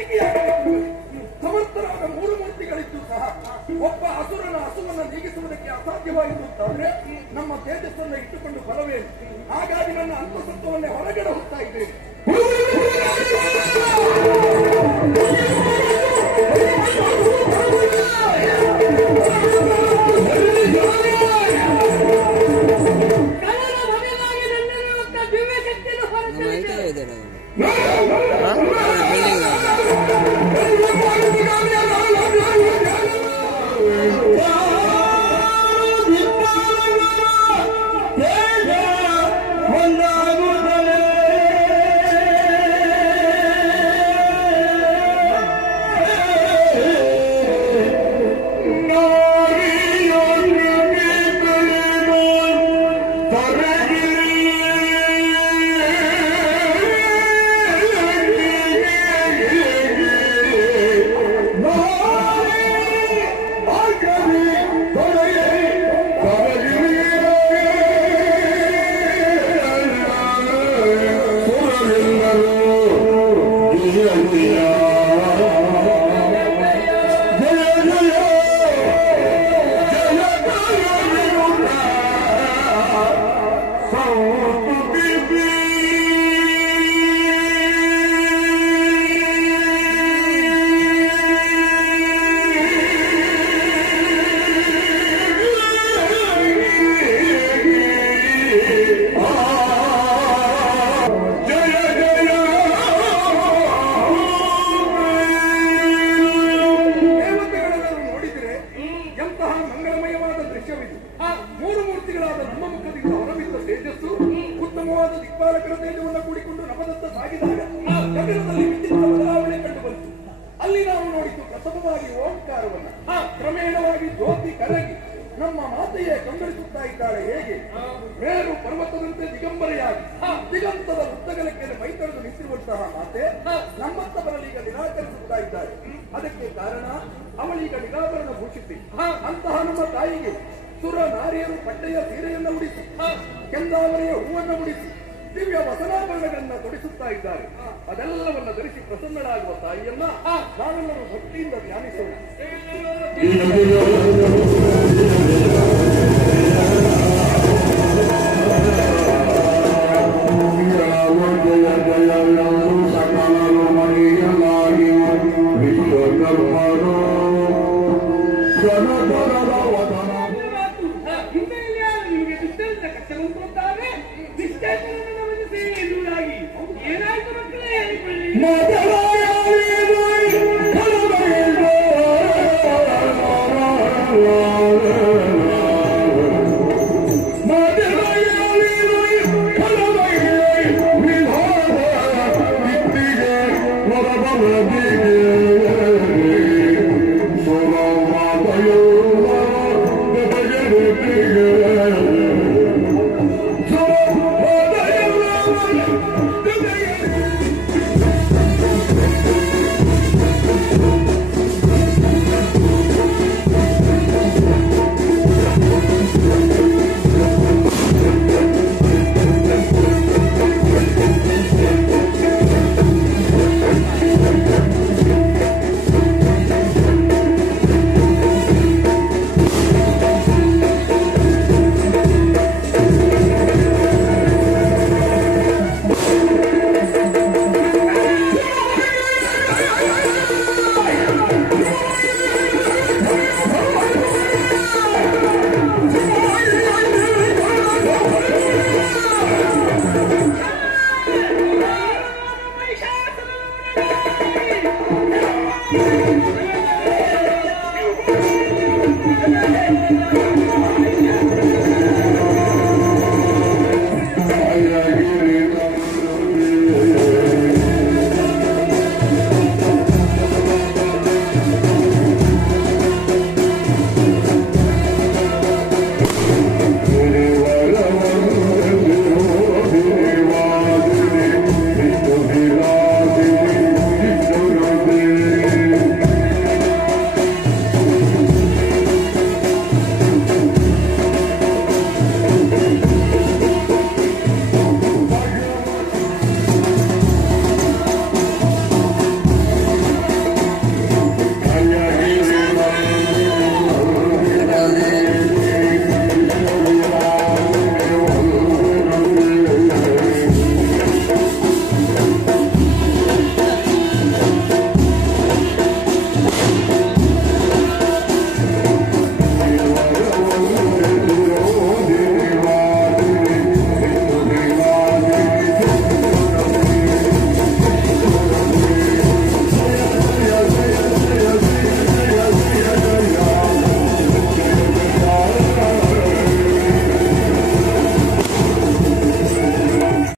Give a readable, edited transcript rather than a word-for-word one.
ಅಂಜಿಕೆಯಾಗಬೇಕು. ಸಮರ್ಥರಾದ 3 ಮೂರ್ತಿಗಳಿದ್ದು ಸಹ ಒಬ್ಬ ಅಸುರನ ಹಸುವನ್ನು ನೀಗಿಸುವುದಕ್ಕೆ ಅಸಾಧ್ಯವಾಯಿತು ಅಂತಾದ್ರೆ ನಮ್ಮ ತೇಜಸ್ಸನ್ನು ಇಟ್ಟುಕೊಂಡು ಬಲವೇ. ಹಾಗಾಗಿ ನನ್ನ ಅಂತಸತ್ವವನ್ನೇ ಹೊರಗಡೆ ಹೋಗ್ತಾ ಇದ್ದೇನೆ. ಕ್ರಮೇಣವಾಗಿ ಜ್ಯೋತಿ ಕರಗಿ ನಮ್ಮ ಮಾತೆಯೇ ಕಂಗೊಳಿಸುತ್ತಾ ಇದ್ದಾಳೆ. ಹೇಗೆ ಮೇರು ಪರ್ವತದಂತೆ ದಿಗಂಬರೆಯಾಗಿ ದಿಗಂತದ ಉದ್ದಗಲಕ್ಕೆ ಮೈತೊಳೆದು ನಿಂತಿರುವಂತಹ ಮಾತೆ ನಮ್ಮತ್ತ ಬರಲೀಗ ನಿರಾಕರಿಸುತ್ತಾ ಇದ್ದಾರೆ. ಅದಕ್ಕೆ ಕಾರಣ ಅವಳೀಗ ನಿರಾಭರಣ ಭೂಷಿಸಿ ಅಂತಹ ನಮ್ಮ ತಾಯಿಗೆ ಸುರ ನಾರಿಯರು ಪಟ್ಟೆಯ ಸೀರೆಯನ್ನು ಉಡಿಸಿ ಕೆಂದಾವರೆಯ ಹೂವನ್ನು ಉಡಿಸಿ ದಿವ್ಯ ವಸನಾಭರಣಗಳನ್ನ ತೊಡಿಸುತ್ತಾ ಇದ್ದಾರೆ. ಅದೆಲ್ಲವನ್ನ ಧರಿಸಿ ಪ್ರಸನ್ನಳಾಗುವ ತಾಯಿಯನ್ನ ನಾವೆಲ್ಲರೂ ಭಕ್ತಿಯಿಂದ ಧ್ಯಾನಿಸೋಣ.